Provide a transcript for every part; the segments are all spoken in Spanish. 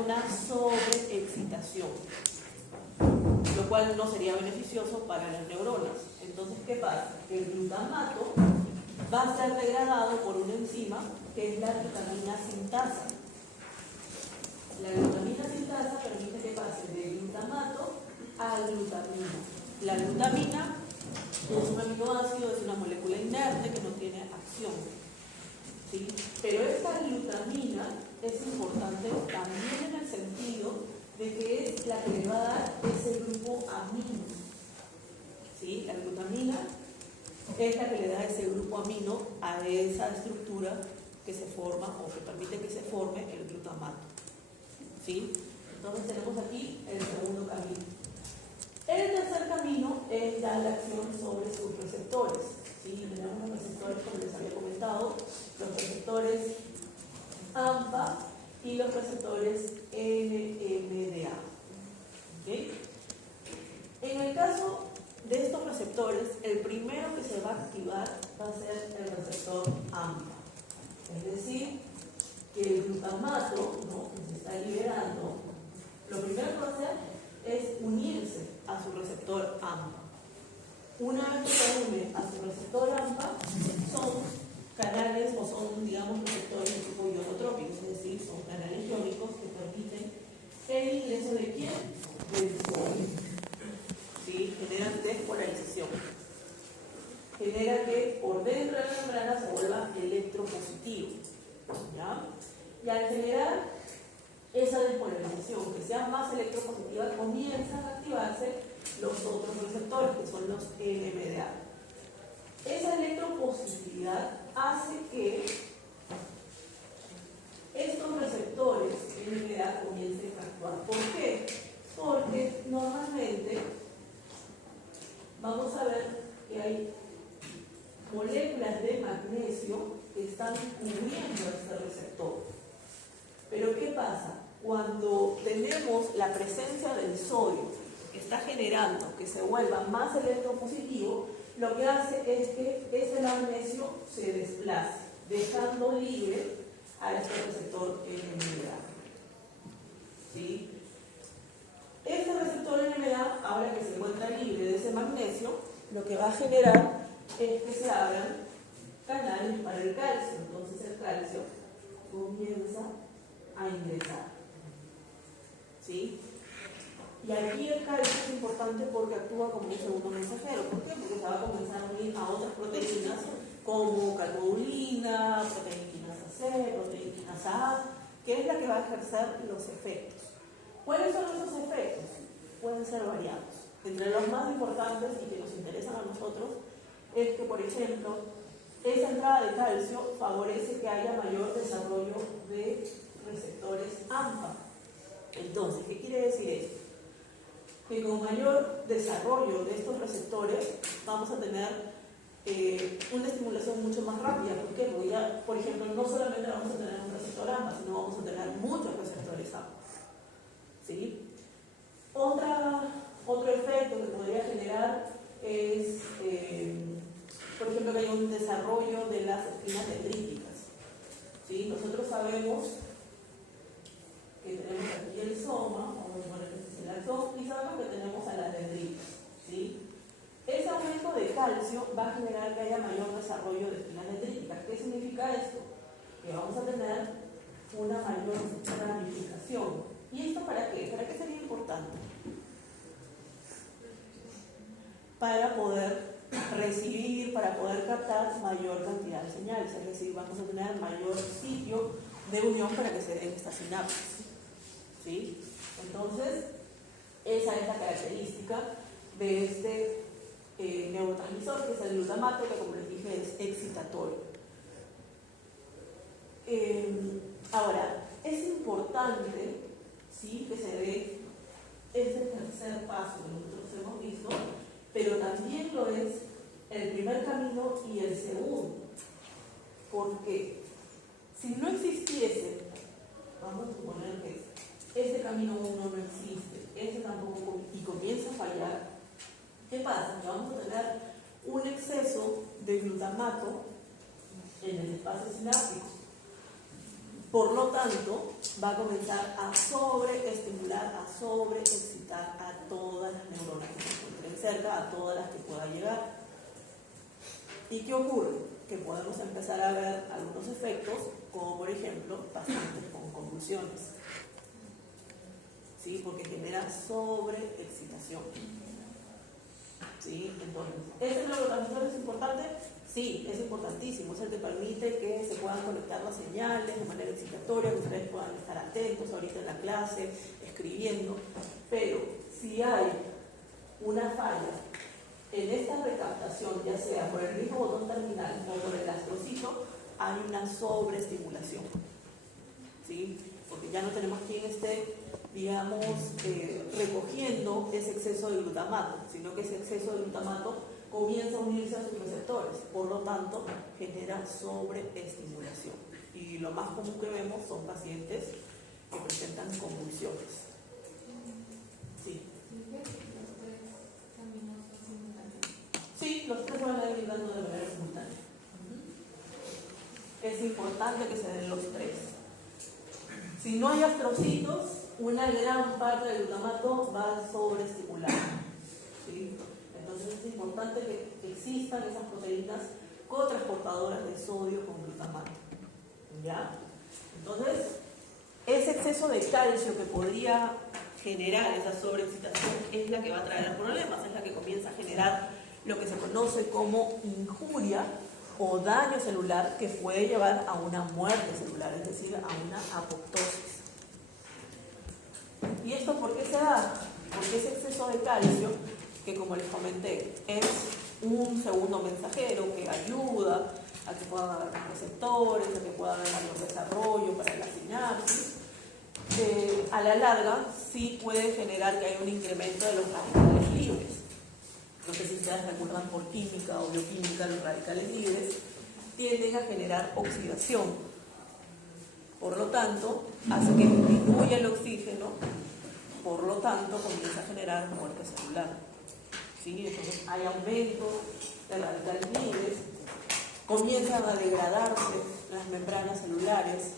una sobreexcitación, lo cual no sería beneficioso para las neuronas. Entonces, ¿qué pasa? El glutamato va a ser degradado por una enzima que es la glutamina sintasa. La glutamina sintasa permite que pase de glutamato a glutamina. La glutamina es un aminoácido, es una molécula inerte que no tiene acción, ¿sí? Pero esta glutamina es importante también en el sentido de que es la que le va a dar ese grupo amino, ¿sí? La glutamina es la que le da ese grupo amino a esa estructura que se forma o que permite que se forme el glutamato, ¿sí? Entonces tenemos aquí el segundo camino. El tercer camino es ya la acción sobre sus receptores, ¿sí? Tenemos los receptores, como les había comentado, los receptores AMPA y los receptores NMDA, ¿okay? En el caso de estos receptores, el primero que se va a activar va a ser el receptor AMPA, es decir, que el glutamato, ¿no?, que se está liberando, lo primero que va a hacer es unirse a su receptor AMPA. Una vez que se une a su receptor AMPA, son canales o son, digamos, receptores de tipo ionotrópico, es decir, son canales iónicos que permiten el ingreso de ¿quién? Del sodio. ¿Sí? Generan despolarización. Genera que por dentro de la membrana se vuelva electropositivo, ¿ya? Y al generar esa despolarización, que sea más electropositiva, comienzan a activarse los otros receptores, que son los NMDA. Esa electropositividad hace que estos receptores NMDA comiencen a actuar. ¿Por qué? Porque normalmente vamos a ver que hay moléculas de magnesio que están cubriendo este receptor. Pero ¿qué pasa? Cuando tenemos la presencia del sodio que está generando que se vuelva más electropositivo, lo que hace es que este magnesio se desplace, dejando libre a este receptor NMDA. ¿Sí? Este receptor NMDA, ahora que se encuentra libre de ese magnesio, lo que va a generar es que se abran canales para el calcio. Entonces el calcio comienza a ingresar, ¿sí? Y aquí el calcio es importante porque actúa como un segundo mensajero. ¿Por qué? Porque se va a comenzar a unir a otras proteínas como calmodulina, proteína C, proteína A, que es la que va a ejercer los efectos. ¿Cuáles son esos efectos? Pueden ser variados. Entre los más importantes y que nos interesan a nosotros es que, por ejemplo, esa entrada de calcio favorece que haya mayor desarrollo de receptores AMPA. Entonces, ¿qué quiere decir esto? Que con mayor desarrollo de estos receptores vamos a tener una estimulación mucho más rápida. ¿Por qué? Porque ya, por ejemplo, no solamente vamos a tener un receptor AMPA, sino vamos a tener muchos receptores AMPA, ¿sí? Otro efecto que podría generar es, por ejemplo, que haya un desarrollo de las espinas dendríticas, ¿sí? Nosotros sabemos que tenemos aquí el soma, o bueno, este es el axón, y sabemos que tenemos a las dendritas, ¿sí? Ese aumento de calcio va a generar que haya mayor desarrollo de espinas dendríticas. ¿Qué significa esto? Que vamos a tener una mayor ramificación. ¿Y esto para qué? ¿Para qué sería importante? Para poder recibir, para poder captar mayor cantidad de señales, es decir, vamos a tener mayor sitio de unión para que se den estas sinapsis, ¿sí? Entonces, esa es la característica de este neurotransmisor, que es el glutamato, que como les dije es excitatorio. Ahora, es importante, ¿sí?, que se dé este tercer paso que nosotros hemos visto, pero también lo es el primer camino y el segundo, porque si no existiese, vamos a suponer que este camino 1 no existe, este tampoco, y comienza a fallar, ¿qué pasa? Que vamos a tener un exceso de glutamato en el espacio sináptico. Por lo tanto, va a comenzar a sobreestimular, a sobreexcitar a todas las neuronas que se encuentren cerca, a todas las que pueda llegar. ¿Y qué ocurre? Que podemos empezar a ver algunos efectos, como por ejemplo pacientes con convulsiones. ¿Sí? Porque genera sobreexcitación. ¿Sí? Entonces, ¿ese neurotransmisor es importante? Sí, es importantísimo. Es el que permite que se puedan conectar las señales de manera excitatoria, que ustedes puedan estar atentos ahorita en la clase, escribiendo. Pero si hay una falla en esta recaptación, ya sea por el mismo botón terminal o por el astrocito, hay una sobreestimulación. ¿Sí? Porque ya no tenemos quien esté, digamos, recogiendo ese exceso de glutamato, sino que ese exceso de glutamato comienza a unirse a sus receptores, por lo tanto genera sobreestimulación. Y lo más común que vemos son pacientes que presentan convulsiones. Sí. Sí, los tres van a ir dando de manera simultánea. Es importante que se den los tres. Si no hay astrocitos, una gran parte del glutamato va a sobreestimular. ¿Sí? Entonces es importante que existan esas proteínas cotransportadoras de sodio con glutamato. ¿Ya? Entonces, ese exceso de calcio que podría generar esa sobreexcitación es la que va a traer problemas, es la que comienza a generar lo que se conoce como injuria o daño celular, que puede llevar a una muerte celular, es decir, a una apoptosis. ¿Y esto por qué se da? Porque ese exceso de calcio, que como les comenté, es un segundo mensajero que ayuda a que puedan haber receptores, a que pueda haber mayor desarrollo para la sinapsis, a la larga sí puede generar que haya un incremento de los radicales libres. No sé si ustedes recuerdan por química o bioquímica, los radicales libres tienden a generar oxidación. Por lo tanto, hace que disminuya el oxígeno, por lo tanto, comienza a generar muerte celular. ¿Sí? Entonces hay aumento de radicales libres, comienzan a degradarse las membranas celulares.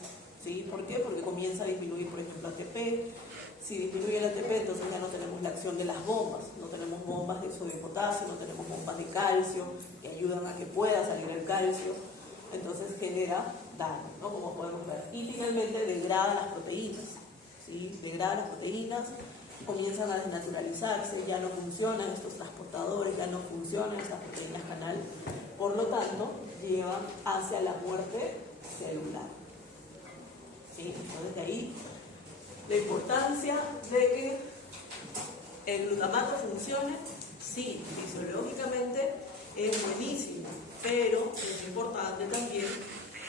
¿Sí? ¿Por qué? Porque comienza a disminuir, por ejemplo, ATP. Si disminuye el ATP, entonces ya no tenemos la acción de las bombas, no tenemos bombas de sodio y potasio, no tenemos bombas de calcio que ayudan a que pueda salir el calcio, entonces genera daño, ¿no? Como podemos ver. Y finalmente degrada las proteínas, ¿sí? Degrada las proteínas, comienzan a desnaturalizarse, ya no funcionan estos transportadores, ya no funcionan esas proteínas canal, por lo tanto, llevan hacia la muerte celular. ¿Sí? Entonces de ahí la importancia de que el glutamato funcione, sí, fisiológicamente es buenísimo, pero es importante también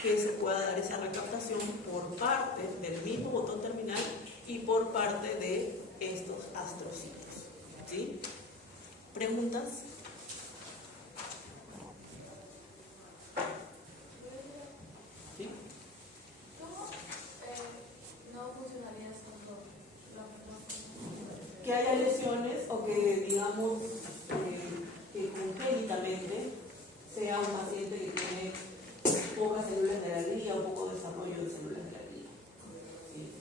que se pueda dar esa recaptación por parte del mismo botón terminal y por parte de estos astrocitos. ¿Sí? ¿Preguntas? ¿Sí? Que haya lesiones o que, digamos, que congénitamente sea un paciente que tiene pocas células de alegría o poco desarrollo de células de alegría. ¿Sí?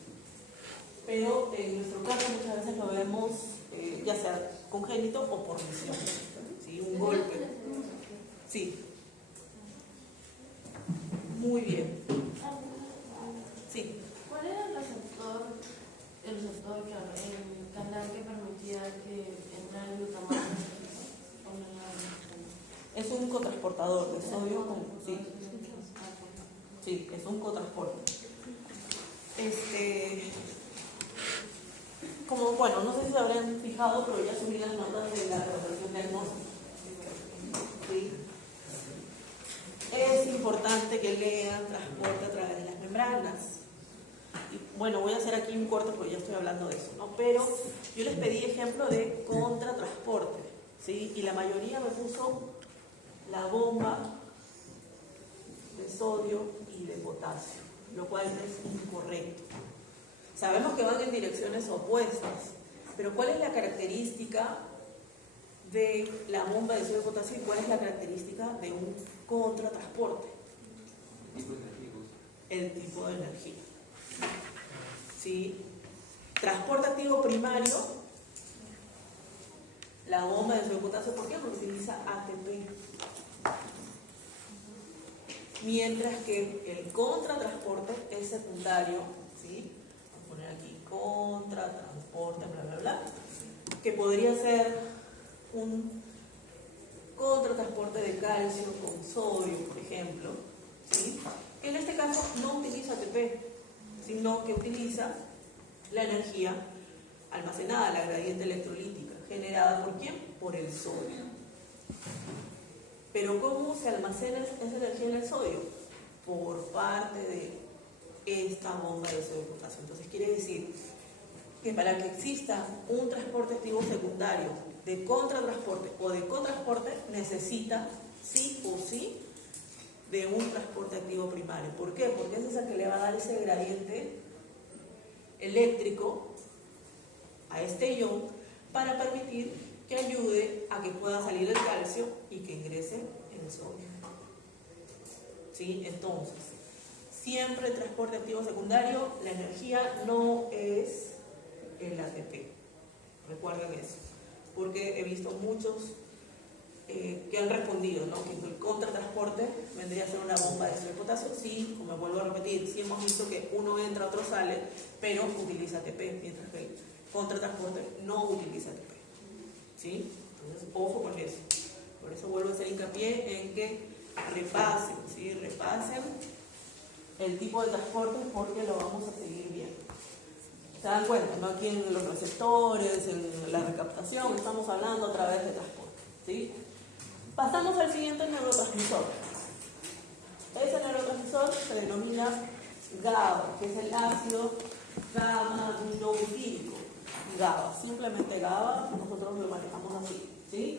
Pero en nuestro caso muchas veces lo vemos ya sea congénito o por lesión. ¿Sí? Un golpe. Sí. Muy bien. Sí. ¿Cuál era el receptor el canal que permitía que entrara el glutamato? Es un cotransportador de sodio con... Sí. Sí, es un cotransporte. Como, bueno, no sé si se habrán fijado, pero ya subí las notas de la elaboración diagnóstica. ¿Sí? Es importante que lean transporte a través de las membranas. Y, bueno, voy a hacer aquí un corte porque ya estoy hablando de eso, ¿no? Pero yo les pedí ejemplo de contratransporte, ¿sí? Y la mayoría me puso la bomba de sodio y de potasio, lo cual es incorrecto. Sabemos que van en direcciones opuestas, pero ¿cuál es la característica de la bomba de sodio y potasio y cuál es la característica de un contratransporte? El tipo de energía. ¿sí? Transporte activo primario, la bomba de sodio y potasio, ¿por qué? Porque utiliza ATP. Mientras que el contratransporte es secundario, ¿sí? Vamos a poner aquí contratransporte, bla, bla, bla, que podría ser un contratransporte de calcio con sodio, por ejemplo, ¿sí? Que en este caso no utiliza ATP, sino que utiliza la energía almacenada, la gradiente electrolítica, generada ¿por quién? Por el sodio. Pero ¿cómo se almacena esa energía en el sodio? Por parte de esta bomba de sodio y potasio. Entonces quiere decir que para que exista un transporte activo secundario de contratransporte o de cotransporte, necesita sí o sí de un transporte activo primario. ¿Por qué? Porque ese es el que le va a dar ese gradiente eléctrico a este ion para permitir que ayude a que pueda salir el calcio y que ingrese el sodio. ¿Sí? Entonces, siempre el transporte activo secundario, la energía no es el ATP. Recuerden eso, porque he visto muchos que han respondido, ¿no? Que el contratransporte vendría a ser una bomba de sodio y potasio. Sí, como vuelvo a repetir, sí hemos visto que uno entra, otro sale, pero utiliza ATP, mientras que el contratransporte no utiliza ATP. ¿Sí? Entonces, ojo con eso. Por eso vuelvo a hacer hincapié en que repasen, ¿sí? Repasen el tipo de transporte porque lo vamos a seguir viendo. ¿Se dan cuenta? ¿No? Aquí en los receptores, en la recaptación, estamos hablando a través de transporte. ¿Sí? Pasamos al siguiente neurotransmisor. Ese neurotransmisor se denomina GABA, que es el ácido gamma-aminobutírico. GABA, simplemente GABA, nosotros lo manejamos así, ¿sí?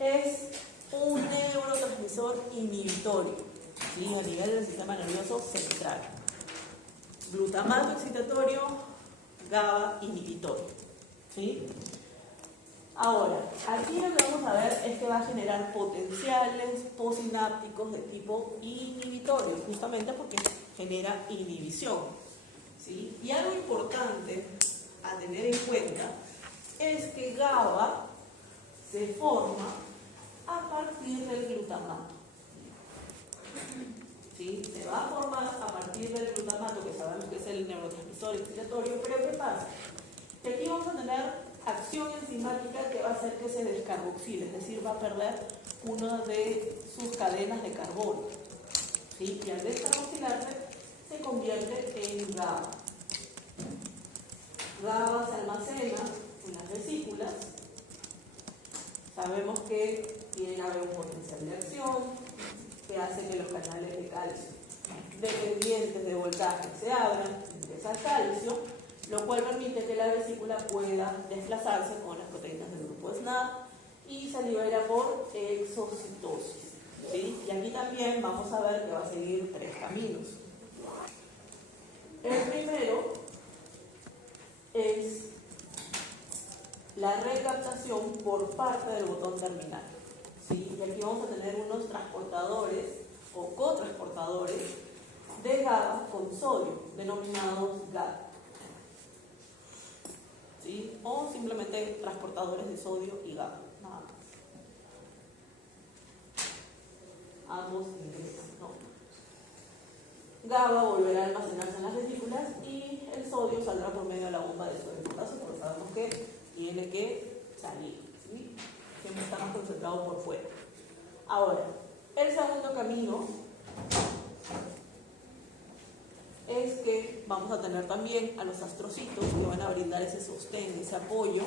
Es un neurotransmisor inhibitorio, ¿sí? A nivel del sistema nervioso central. Glutamato excitatorio, GABA inhibitorio, ¿sí? Ahora, aquí lo que vamos a ver es que va a generar potenciales postsinápticos de tipo inhibitorio, justamente porque genera inhibición, ¿sí? Y algo importante a tener en cuenta es que GABA se forma a partir del glutamato, ¿sí? Se va a formar a partir del glutamato, que sabemos que es el neurotransmisor excitatorio, pero ¿qué pasa? Que aquí vamos a tener acción enzimática que va a hacer que se descarboxile, es decir, va a perder una de sus cadenas de carbono, ¿sí? Y al descarboxilarse se convierte en GABA. GABA se almacena en las vesículas. Sabemos que tiene que haber un potencial de acción que hace que los canales de calcio dependientes de voltaje se abran, ingresa el calcio, lo cual permite que la vesícula pueda desplazarse con las proteínas del grupo SNAP y se libera por exocitosis, ¿sí? Y aquí también vamos a ver que va a seguir tres caminos. El primero es la recaptación por parte del botón terminal, ¿sí? Y aquí vamos a tener unos transportadores o cotransportadores de GABA con sodio, denominados GAT, ¿sí? O simplemente transportadores de sodio y GABA, nada más. Ambos ingresan, ¿no? GABA volverá a almacenarse en las vesículas y el sodio saldrá por medio de la bomba de sodio y potasio, porque sabemos que tiene que salir, ¿sí? Siempre está más concentrado por fuera. Ahora, el segundo camino es que vamos a tener también a los astrocitos que van a brindar ese sostén, ese apoyo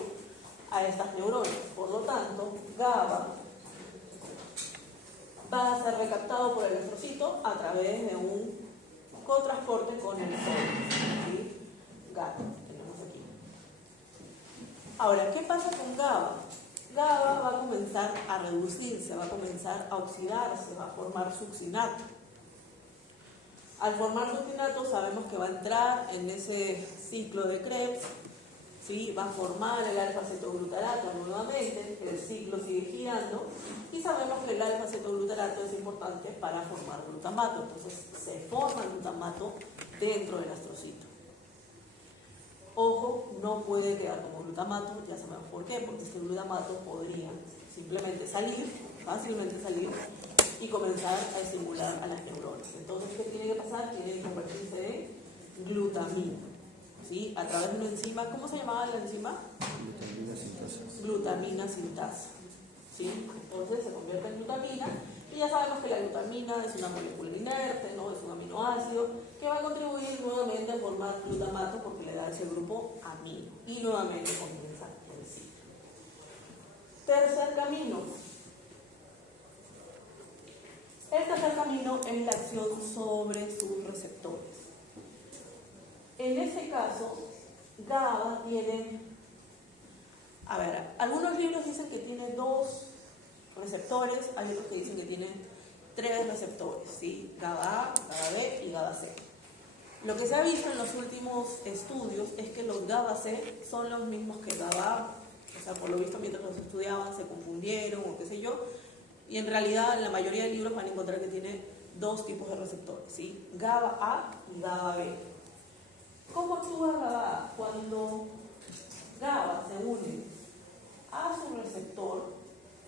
a estas neuronas. Por lo tanto, GABA va a ser recaptado por el astrocito a través de un cotransporte con el sodio, ¿sí? GABA, tenemos aquí. Ahora, ¿qué pasa con GABA? GABA va a comenzar a reducirse, va a comenzar a oxidarse, va a formar succinato. Al formar succinato sabemos que va a entrar en ese ciclo de Krebs, ¿sí? Va a formar el alfa-cetoglutarato nuevamente, el ciclo sigue girando y sabemos que el alfa-cetoglutarato es importante para formar glutamato, entonces se forma el glutamato dentro del astrocito. Ojo, no puede quedar como glutamato, ya sabemos por qué, porque este glutamato podría simplemente salir, fácilmente salir, y comenzar a estimular a las neuronas. Entonces, ¿qué tiene que pasar? Tiene que convertirse en glutamina, ¿sí? A través de una enzima. ¿Cómo se llamaba la enzima? Glutamina sintasa. Glutamina sintasa, ¿sí? Entonces se convierte en glutamina, y ya sabemos que la glutamina es una molécula inerte, ¿no? Es un aminoácido que va a contribuir nuevamente a formar glutamato porque le da ese grupo amino, y nuevamente comienza el ciclo. Tercer camino. El tercer camino es la acción sobre sus receptores. En este caso, GABA tiene, algunos libros dicen que tiene 2 receptores, hay otros que dicen que tienen 3 receptores, ¿sí? GABA A, GABA B y GABA C. Lo que se ha visto en los últimos estudios es que los GABA C son los mismos que GABA A, o sea, por lo visto mientras los estudiaban se confundieron o qué sé yo, y en realidad en la mayoría de libros van a encontrar que tiene 2 tipos de receptores, ¿sí? GABA A y GABA B. ¿Cómo actúa GABA A? Cuando GABA se une a su receptor,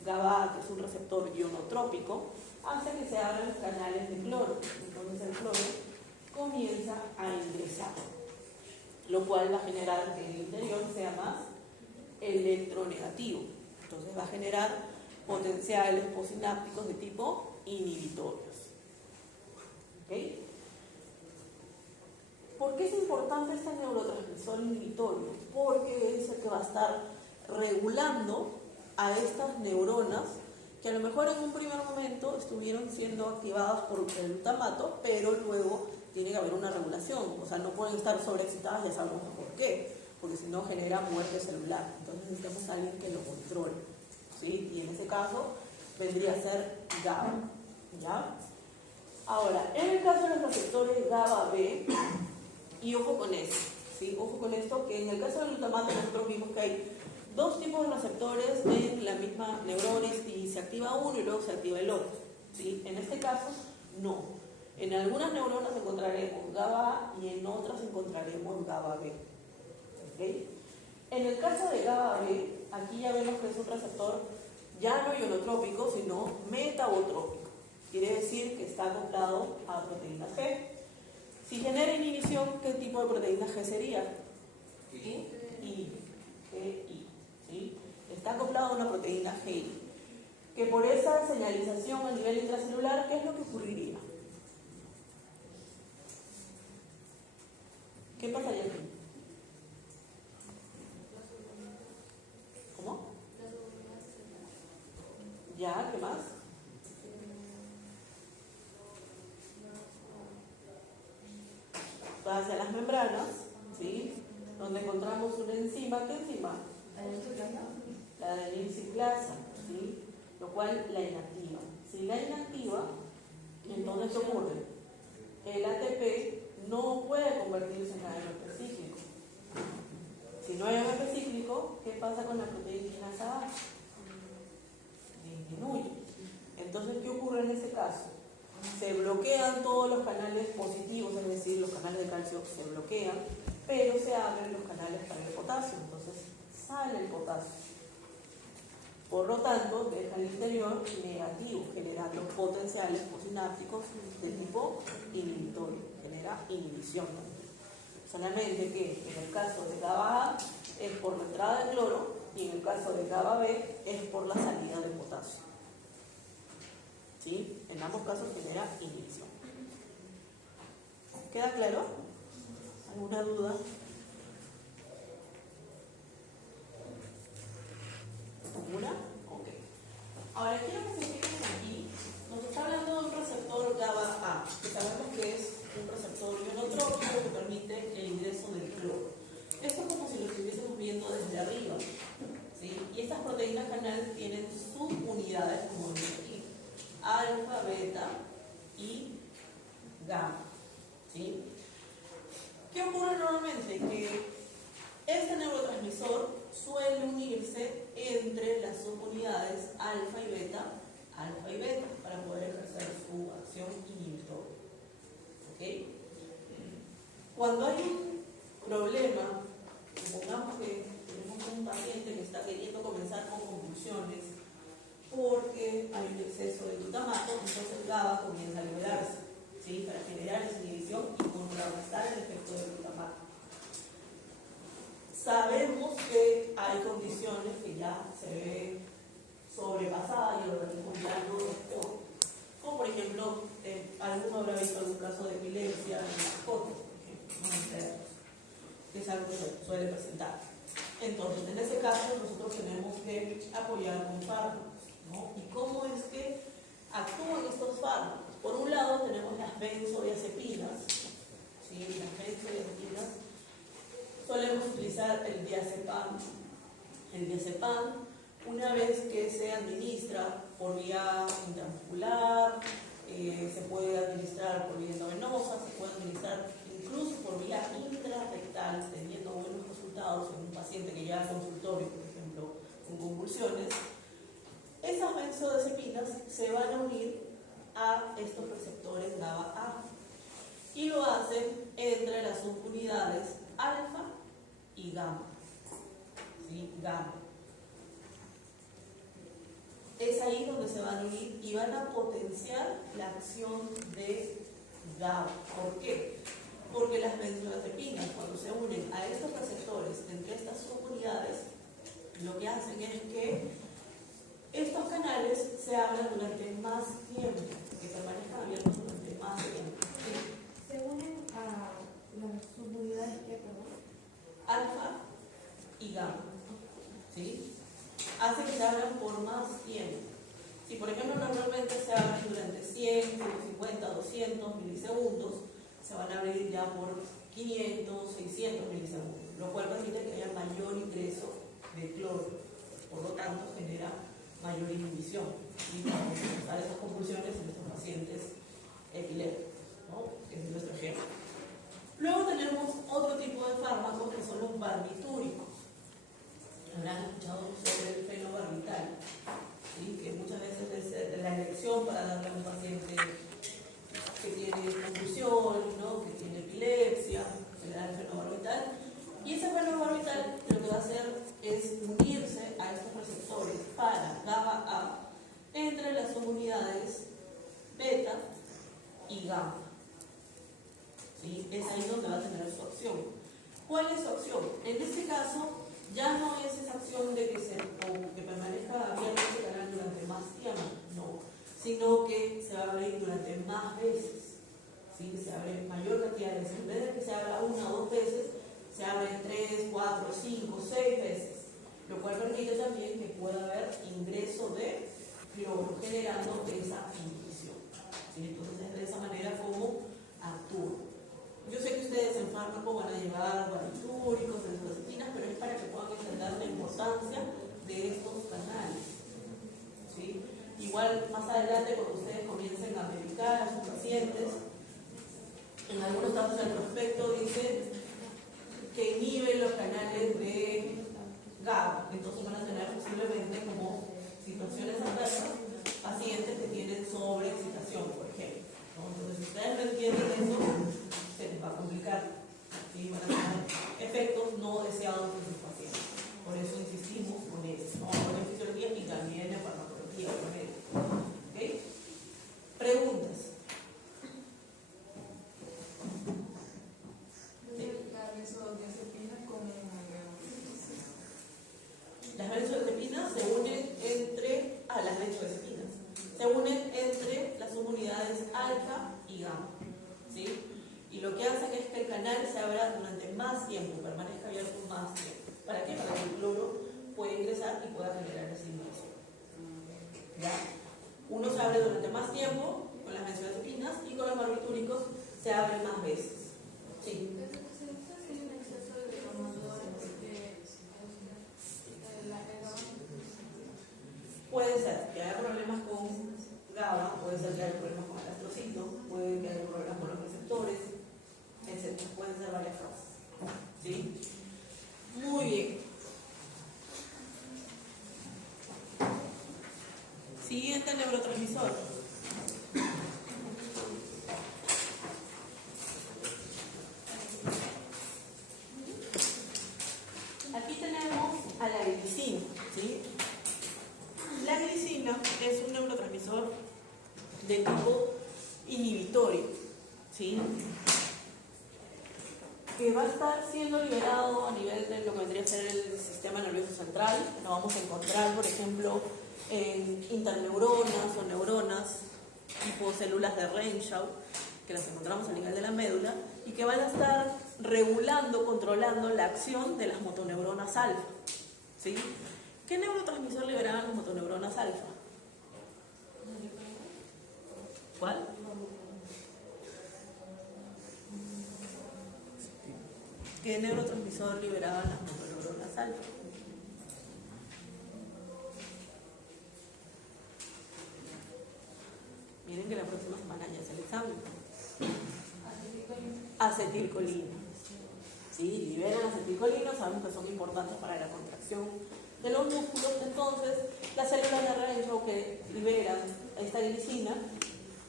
GABA A, que es un receptor ionotrópico, hace que se abran canales de cloro. Entonces el cloro comienza a ingresar, lo cual va a generar que el interior sea más electronegativo. Entonces va a generar potenciales posinápticos de tipo inhibitorios. ¿Ok? ¿Por qué es importante este neurotransmisor inhibitorio? Porque es el que va a estar regulando a estas neuronas que a lo mejor en un primer momento estuvieron siendo activadas por el glutamato, pero luego tiene que haber una regulación, o sea, no pueden estar sobreexcitadas, ya sabemos por qué, porque si no genera muerte celular. Entonces necesitamos a alguien que lo controle, ¿sí? Y en ese caso vendría a ser GABA, ¿ya? Ahora, en el caso de los receptores GABA B, y ojo con esto, ¿sí? Ojo con esto, que en el caso del glutamato nosotros vimos que hay 2 tipos de receptores en la misma neurona y se activa uno y luego se activa el otro, ¿sí? En este caso, no. En algunas neuronas encontraremos GABA A y en otras encontraremos GABA B. ¿Okay? En el caso de GABA B, aquí ya vemos que es un receptor ya no ionotrópico, sino metabotrópico. Quiere decir que está acoplado a proteína G. Si genera inhibición, ¿qué tipo de proteína G sería? GI. ¿Sí? Está acoplado a una proteína GI. Que por esa señalización a nivel intracelular, ¿qué es lo que ocurriría? ¿Qué pasaría aquí? ¿Cómo? ¿Ya? ¿Qué más? Va hacia las membranas, ¿sí? Donde encontramos una enzima. ¿Qué enzima? La adenyl-ciclasa, ¿sí? Lo cual la inactiva. Si la inactiva, entonces ¿qué ocurre? El ATP no puede convertirse en AMP cíclico. Si no hay AMP cíclico, ¿qué pasa con la proteína A? Disminuye. Entonces, ¿qué ocurre en ese caso? Se bloquean todos los canales positivos, es decir, los canales de calcio se bloquean, pero se abren los canales para el potasio, entonces sale el potasio. Por lo tanto, deja el interior negativo, generando potenciales posinápticos de tipo inhibitorio, genera inhibición. Solamente que en el caso de GABA A es por la entrada de cloro y en el caso de GABA B es por la salida de potasio. ¿Sí? En ambos casos genera inhibición. ¿Queda claro? ¿Alguna duda? ¿Alguna? Ok. Ahora quiero que se fijen aquí. Nos está hablando de un receptor GABA A, que sabemos que es un receptor ionotrópico que permite el ingreso del cloro. Esto es como si lo estuviésemos viendo desde arriba, ¿sí? Y estas proteínas canal tienen subunidades, como ven aquí, alfa, beta y gamma, ¿sí? ¿Qué ocurre normalmente? Que este neurotransmisor suele unirse entre las subunidades alfa y beta, para poder ejercer su acción inhibitoria. ¿Ok? Cuando hay un problema supongamos que tenemos un paciente que está queriendo comenzar con convulsiones porque hay un exceso de glutamato, entonces GABA comienza a liberarse, ¿sí? Para generar esa inhibición y contrarrestar el efecto del glutamato. Sabemos que hay condiciones que ya se ve sobrepasadas y el organismo ya no responde. Como por ejemplo, alguno habrá visto algún caso de epilepsia en mascotas, por ejemplo, no en perros, que es algo que se suele presentar. Entonces, en ese caso, nosotros tenemos que apoyar con fármacos, ¿no? ¿Y cómo es que actúan estos fármacos? Por un lado, tenemos las benzodiazepinas, ¿sí? Las benzodiazepinas. Solemos utilizar el diazepam. El diazepam, una vez que se administra por vía intramuscular, se puede administrar por vía endovenosa, se puede administrar incluso por vía intrarrectal, teniendo buenos resultados en un paciente que llega al consultorio, por ejemplo, con convulsiones. Esas benzodiazepinas se van a unir a estos receptores GABA-A y lo hacen entre las subunidades alfa y gamma. ¿Sí? Gamma. Es ahí donde se van a unir y van a potenciar la acción de GABA. ¿Por qué? Porque las benzodiazepinas, cuando se unen a estos receptores entre estas subunidades, lo que hacen es que estos canales se abran durante más tiempo, que permanezcan abiertos durante más tiempo. ¿Sí? Se unen a las subunidades que, perdón, Alfa y gamma, ¿sí? Hace que se abran por más tiempo. Si por ejemplo normalmente se abren durante 100, 150, 200 milisegundos, se van a abrir ya por 500, 600 milisegundos, lo cual permite que haya mayor ingreso de cloro, por lo tanto genera mayor inhibición y para esas convulsiones en estos pacientes epilépticos, ¿no? Que es nuestro ejemplo. Luego tenemos otro tipo de fármacos que son los barbitúricos. Habrán escuchado sobre el fenobarbital, ¿sí? Que muchas veces es la elección para darle a un paciente que tiene convulsión, ¿no? Que tiene epilepsia, se le da el fenobarbital. Y ese fenobarbital lo que va a hacer es unirse a estos receptores para GABA-A entre las subunidades beta y gamma. ¿Sí? Es ahí donde va a tener su acción. ¿Cuál es su acción? En este caso, ya no es esa acción de que permanezca abierto ese canal durante más tiempo, no, sino que se va a abrir durante más veces. ¿Sí? Se abre mayor cantidad de veces. En vez de que se abra una o dos veces, se abre 3, 4, 5, 6 veces, lo cual permite también que pueda haber ingreso de cloro, generando esa inhibición. ¿Sí? Entonces, es de esa manera como actúa. Yo sé que ustedes en fármaco van a llevar barbitúricos, benzodiazepinas, pero es para que puedan entender la importancia de estos canales. ¿Sí? Igual, más adelante, cuando ustedes comiencen a medicar a sus pacientes, en algunos casos del prospecto dice que inhiben los canales de GABA, entonces van a tener posiblemente como situaciones adversas pacientes que tienen sobreexcitación, por ejemplo, ¿no? Entonces, si ustedes no entienden eso, se les va a complicar, ¿sí? Van a tener efectos no deseados en sus pacientes. Por eso insistimos con eso, ¿no? Con la fisiología y también en farmacología, ¿okay? Preguntas. Las benzodiazepinas se unen entre las subunidades alfa y gamma, ¿sí? Y lo que hacen es que el canal se abra durante más tiempo, permanezca abierto más tiempo. ¿Para qué? Para que el cloro pueda ingresar y pueda generar esa inhibición. ¿Ya? Uno se abre durante más tiempo con las benzodiazepinas y con los barbitúricos se abre más veces. Sí. Puede ser que haya problemas con GABA, puede ser que haya problemas con el astrocito, puede que haya problemas con los receptores, etc. Pueden ser varias cosas. ¿Sí? Muy bien. Siguiente neurotransmisor. acetilcolina es un neurotransmisor de tipo inhibitorio, ¿sí? Que va a estar siendo liberado a nivel de lo que vendría a ser el sistema nervioso central. Lo vamos a encontrar, por ejemplo, en interneuronas o neuronas tipo células de Renshaw, que las encontramos a nivel de la médula, y que van a estar regulando, controlando la acción de las motoneuronas alfa, ¿sí? ¿Qué neurotransmisor liberaban las motoneuronas alfa? ¿Cuál? ¿Qué neurotransmisor liberaban las motoneuronas alfa? Miren que la próxima semana ya es el examen. Acetilcolina. Sí, liberan acetilcolina, sabemos que son importantes para la contracción de los músculos. Entonces, las células de Renshaw que liberan esta glicina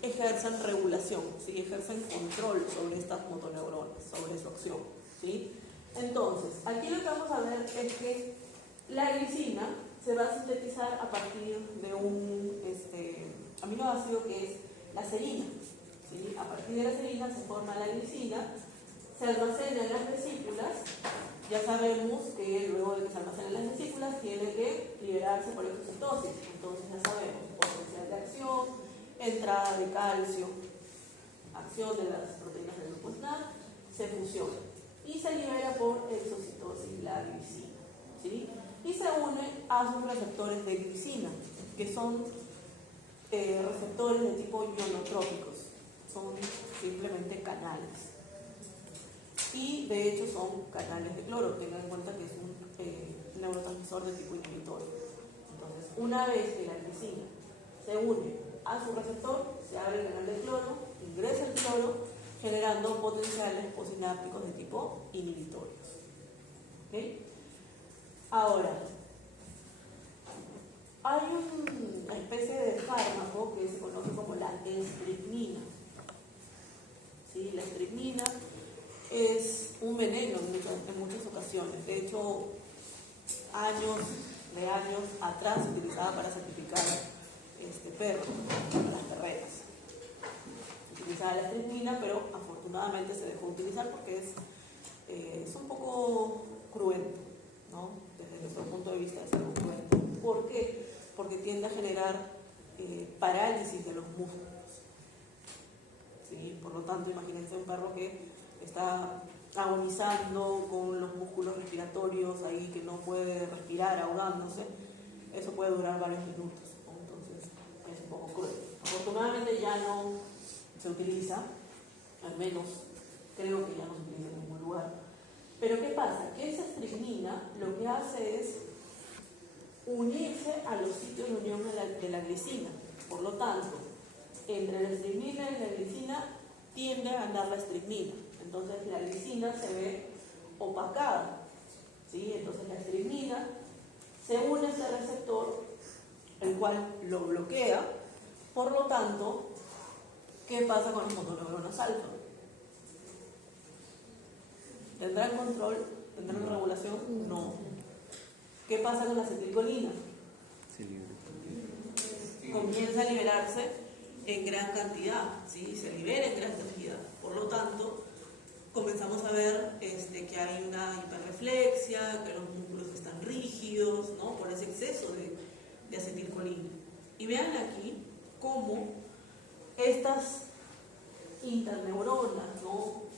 ejercen regulación, ¿sí? Ejercen control sobre estas motoneuronas, sobre su acción, ¿sí? Entonces, aquí lo que vamos a ver es que la glicina se va a sintetizar a partir de un aminoácido que es la serina, ¿sí? A partir de la serina se forma la glicina, se almacena en las vesículas. Ya sabemos que luego de que se almacena en las vesículas tiene que liberarse por exocitosis. Entonces ya sabemos potencial de acción, entrada de calcio, acción de las proteínas del grupo SNAP, se fusiona y se libera por exocitosis la glicina, ¿sí? Y se une a sus receptores de glicina, que son receptores de tipo ionotrópicos, son simplemente canales. Y de hecho son canales de cloro, tengan en cuenta que es un neurotransmisor de tipo inhibitorio. Entonces, una vez que la glicina se une a su receptor, se abre el canal de cloro, ingresa el cloro, generando potenciales posinápticos de tipo inhibitorios. ¿Okay? Ahora, hay una especie de fármaco que se conoce como la estricnina. ¿Sí? La estricnina es un veneno en muchas ocasiones. De hecho, años atrás se utilizaba para sacrificar perros, para las perreras. Se utilizaba la estricnina, pero afortunadamente se dejó de utilizar porque es un poco cruento, ¿no? Desde nuestro punto de vista es algo cruento. ¿Por qué? Porque tiende a generar parálisis de los músculos, ¿sí? Por lo tanto, imagínense un perro que está agonizando con los músculos respiratorios ahí, que no puede respirar ahogándose. Eso puede durar varios minutos, ¿no? Entonces es un poco cruel. Afortunadamente ya no se utiliza, al menos creo que ya no se utiliza en ningún lugar. Pero ¿qué pasa? Que esa estricnina lo que hace es unirse a los sitios de unión de la glicina. Por lo tanto, entre la estricnina y la glicina tiende a ganar la estricnina. Entonces la glicina se ve opacada, ¿sí? Entonces la estricnina se une a ese receptor, el cual lo bloquea. Por lo tanto, ¿qué pasa con las motoneuronas alfa? ¿Tendrán control? ¿Tendrán regulación? No. ¿Qué pasa con la acetilcolina? Comienza a liberarse en gran cantidad, ¿sí? Se libera en gran cantidad. Por lo tanto, comenzamos a ver que hay una hiperreflexia, que los músculos están rígidos, ¿no? Por ese exceso de acetilcolina. Y vean aquí cómo estas interneuronas, ¿no?,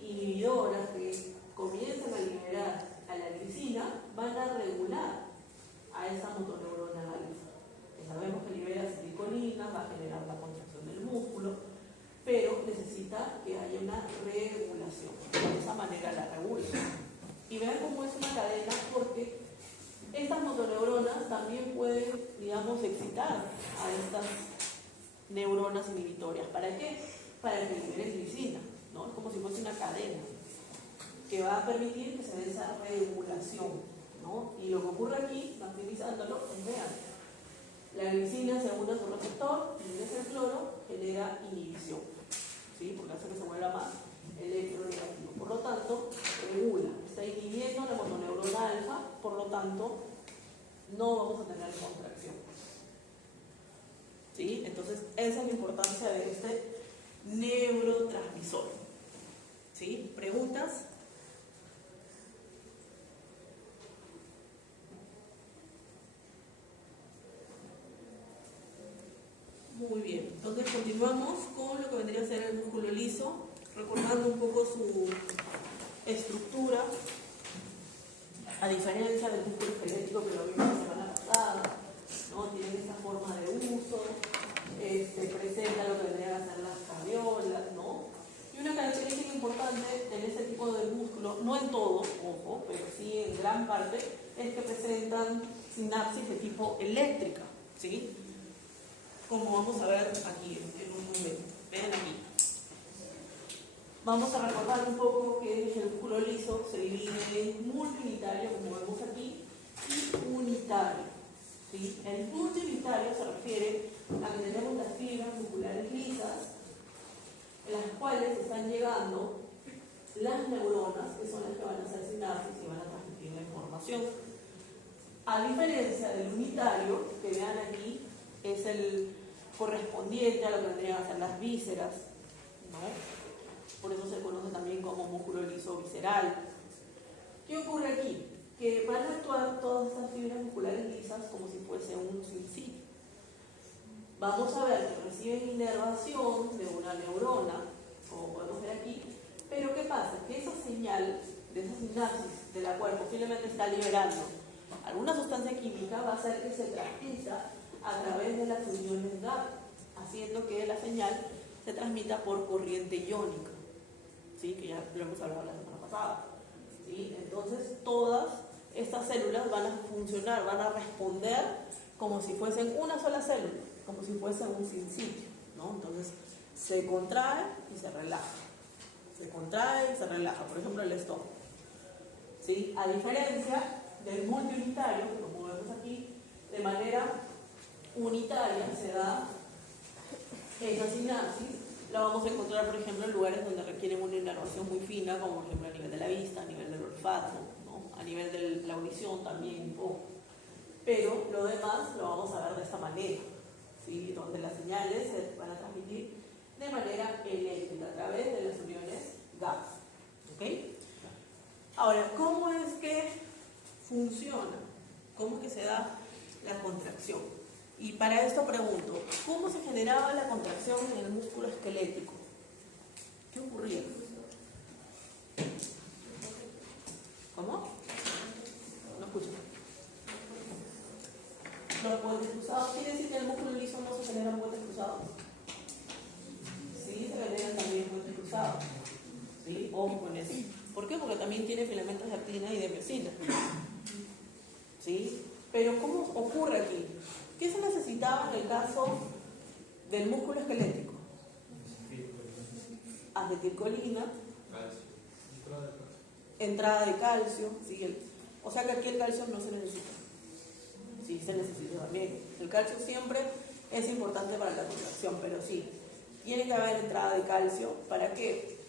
inhibidoras que comienzan a liberar a la glicina van a regular a esa motoneurona alfa. Que sabemos que libera acetilcolina, va a generar la contracción del músculo, pero necesita que haya una regulación. De esa manera la regula. Y vean cómo es una cadena, porque estas motoneuronas también pueden, digamos, excitar a estas neuronas inhibitorias. ¿Para qué? Para que liberen glicina, ¿no? Es como si fuese una cadena que va a permitir que se dé esa regulación, ¿no? Y lo que ocurre aquí, maximizándolo, es vean, la glicina se une a su receptor, ingresa el cloro, genera inhibición, ¿sí? Porque hace que se vuelva más electronegativo. Por lo tanto, regula, está inhibiendo la motoneurona alfa, por lo tanto, no vamos a tener contracción. Entonces, esa es la importancia de este neurotransmisor. ¿Sí? ¿Preguntas? Muy bien, entonces continuamos con lo que vendría a ser el músculo liso, recordando un poco su estructura, a diferencia del músculo esquelético que lo vimos la semana pasada, ¿no? Tiene esta forma de uso, presenta lo que vendrían a ser las caviolas, ¿no? Y una característica importante en este tipo de músculo, no en todo, ojo, pero sí en gran parte, es que presentan sinapsis de tipo eléctrica, ¿sí? Como vamos a ver aquí en un momento. Vean aquí. Vamos a recordar un poco que el músculo liso se divide en multiunitario, como vemos aquí, y unitario. ¿Sí? El multiunitario se refiere a que tenemos las fibras musculares lisas, en las cuales están llegando las neuronas, que son las que van a hacer sinapsis y van a transmitir la información. A diferencia del unitario, que vean aquí, es el correspondiente a lo que vendrían a ser las vísceras, ¿no? Por eso se conoce también como músculo liso visceral. ¿Qué ocurre aquí? Que van a actuar todas estas fibras musculares lisas como si fuese un sincillo. Vamos a ver que reciben inervación de una neurona, como podemos ver aquí, pero ¿qué pasa? Que esa señal de esa sinapsis, de la cual posiblemente está liberando alguna sustancia química, va a hacer que se transmita a través de las uniones GAP, haciendo que la señal se transmita por corriente iónica, ¿sí? Que ya lo hemos hablado la semana pasada, ¿sí? Entonces todas estas células van a funcionar, van a responder como si fuesen una sola célula, como si fuesen un sincillo, ¿no? Entonces se contrae y se relaja, se contrae y se relaja, por ejemplo el estómago, ¿sí? A diferencia del multiunitario, como vemos aquí, de manera unitaria se da esa sinapsis. La vamos a encontrar, por ejemplo, en lugares donde requieren una inervación muy fina, como por ejemplo a nivel de la vista, a nivel del olfato, ¿no? A nivel de la audición también un poco. Pero lo demás lo vamos a ver de esta manera, ¿sí? Donde las señales se van a transmitir de manera eléctrica a través de las uniones GAP. ¿Ok? Ahora, ¿cómo es que funciona? ¿Cómo es que se da la contracción? Y para esto pregunto, ¿cómo se generaba la contracción en el músculo esquelético? ¿Qué ocurría? ¿Cómo? No escucho. ¿Los puentes cruzados? ¿Quiere decir que en el músculo liso no se generan puentes cruzados? Sí, se generan también puentes cruzados. ¿Sí? Ojo con eso. ¿Por qué? Porque también tiene filamentos de actina y de miosina. ¿Sí? Pero ¿cómo ocurre aquí? ¿Qué se necesitaba en el caso del músculo esquelético? Acetilcolina, entrada de calcio, ¿sí? O sea que aquí el calcio no se necesita. Sí, se necesita también. El calcio siempre es importante para la contracción, pero sí, tiene que haber entrada de calcio. ¿Para qué?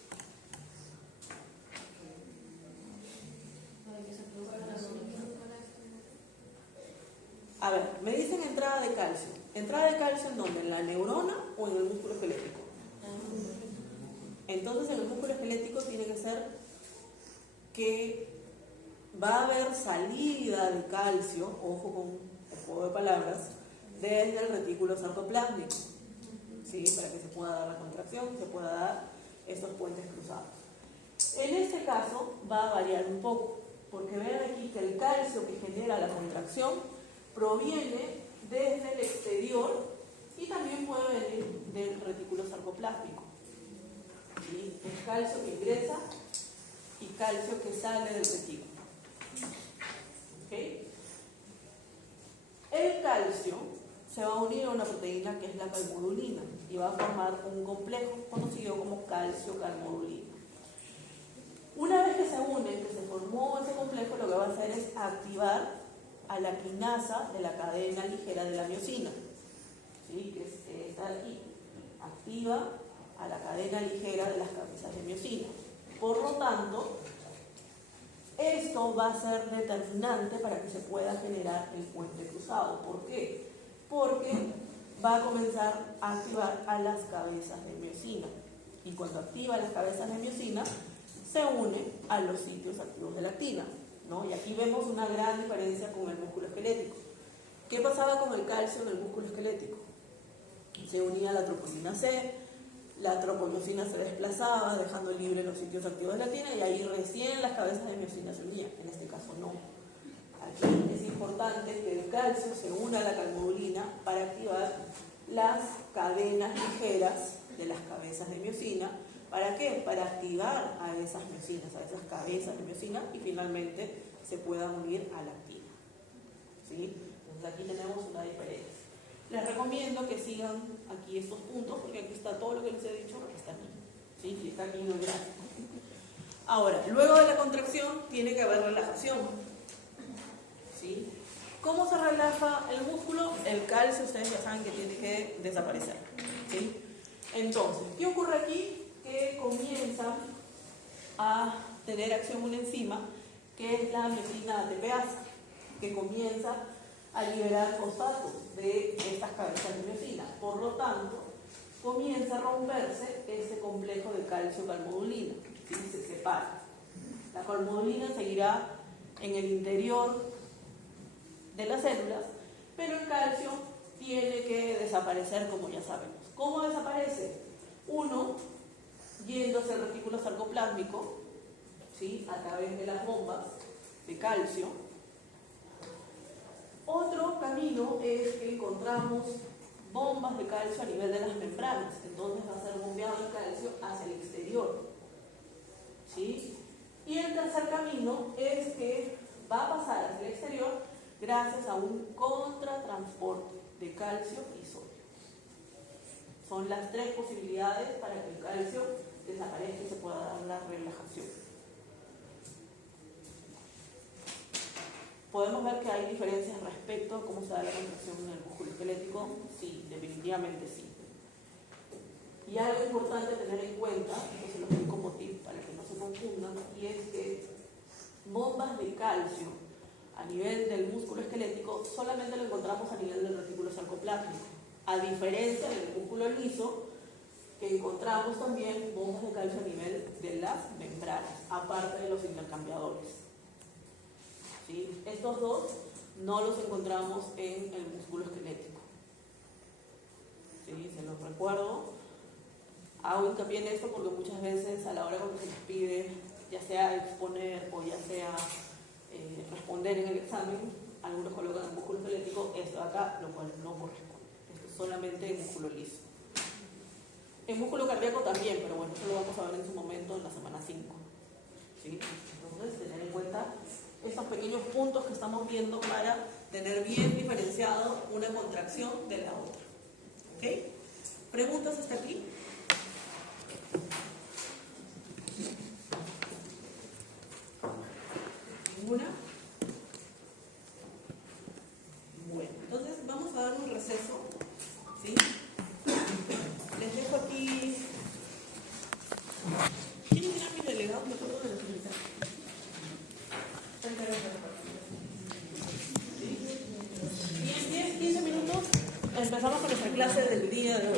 A ver, me dicen entrada de calcio. ¿Entrada de calcio en dónde? ¿En la neurona o en el músculo esquelético? Entonces en el músculo esquelético tiene que ser que va a haber salida de calcio, ojo con el juego de palabras, desde el retículo sarcoplásmico, ¿sí? Para que se pueda dar la contracción, se pueda dar estos puentes cruzados. En este caso va a variar un poco, porque vean aquí que el calcio que genera la contracción proviene desde el exterior y también puede venir del retículo sarcoplásmico. ¿Sí? El calcio que ingresa y calcio que sale del retículo. ¿Okay? El calcio se va a unir a una proteína que es la calmodulina y va a formar un complejo conocido como calcio-calmodulina. Una vez que se unen, que se formó ese complejo, lo que va a hacer es activar a la quinasa de la cadena ligera de la miosina, ¿sí? Que es esta de aquí, activa a la cadena ligera de las cabezas de miosina. Por lo tanto, esto va a ser determinante para que se pueda generar el puente cruzado. ¿Por qué? Porque va a comenzar a activar a las cabezas de miocina. Y cuando activa las cabezas de miocina, se une a los sitios activos de la actina, ¿no? Y aquí vemos una gran diferencia con el músculo esquelético. ¿Qué pasaba con el calcio en el músculo esquelético? Se unía a la troponina C, la tropomioxina se desplazaba, dejando libre los sitios activos de la actina, y ahí recién las cabezas de miocina se unían. En este caso no. Aquí es importante que el calcio se una a la calmodulina para activar las cadenas ligeras de las cabezas de miocina. ¿Para qué? Para activar a esas miocinas, a esas cabezas de miocina, y finalmente se puedan unir a la actina. ¿Sí? Entonces aquí tenemos una diferencia. Les recomiendo que sigan aquí estos puntos, porque aquí está todo lo que les he dicho, está aquí. ¿Sí? Si está aquí no es gratis. Ahora, luego de la contracción tiene que haber relajación. ¿Sí? ¿Cómo se relaja el músculo? El calcio, ustedes ya saben que tiene que desaparecer. ¿Sí? Entonces, ¿qué ocurre aquí? Que comienza a tener acción una enzima, que es la miocina ATPasa, que comienza a liberar fosfato de estas cabezas de miocina. Por lo tanto, comienza a romperse ese complejo de calcio-calmodulina, ¿sí? Se separa. La calmodulina seguirá en el interior de las células, pero el calcio tiene que desaparecer, como ya sabemos. ¿Cómo desaparece? Uno, yendo hacia el retículo sarcoplásmico, ¿sí? A través de las bombas de calcio. Otro camino es que encontramos bombas de calcio a nivel de las membranas, entonces va a ser bombeado el calcio hacia el exterior. ¿Sí? Y el tercer camino es que va a pasar hacia el exterior gracias a un contratransporte de calcio y sodio. Son las tres posibilidades para que el calcio desaparezca y se pueda dar la relajación. Podemos ver que hay diferencias respecto a cómo se da la contracción en el músculo esquelético. Sí, definitivamente sí. Y algo importante a tener en cuenta, esto se lo doy como tip para que no se confundan, y es que bombas de calcio a nivel del músculo esquelético solamente lo encontramos a nivel del retículo sarcoplásmico, a diferencia del músculo liso, que encontramos también bombas de calcio a nivel de las membranas, aparte de los intercambiadores. ¿Sí? Estos dos no los encontramos en el músculo esquelético. ¿Sí? Se los recuerdo. Hago hincapié en esto porque muchas veces a la hora cuando se les pide, ya sea exponer o ya sea responder en el examen, algunos colocan el músculo esquelético, esto de acá, lo cual no corresponde. Esto es solamente el músculo liso. El músculo cardíaco también, pero bueno, eso lo vamos a ver en su momento en la semana 5. ¿Sí? Entonces, tener en cuenta estos pequeños puntos que estamos viendo para tener bien diferenciado una contracción de la otra. ¿Ok? ¿Preguntas hasta aquí? ¿Ninguna? Bueno, entonces vamos a dar un receso. ¿Sí? Les dejo aquí. ¿Quieren mirar mis delegados? Me acuerdo de la señorita. ¿Sí? 10, 15 minutos. Empezamos con nuestra clase del día de hoy.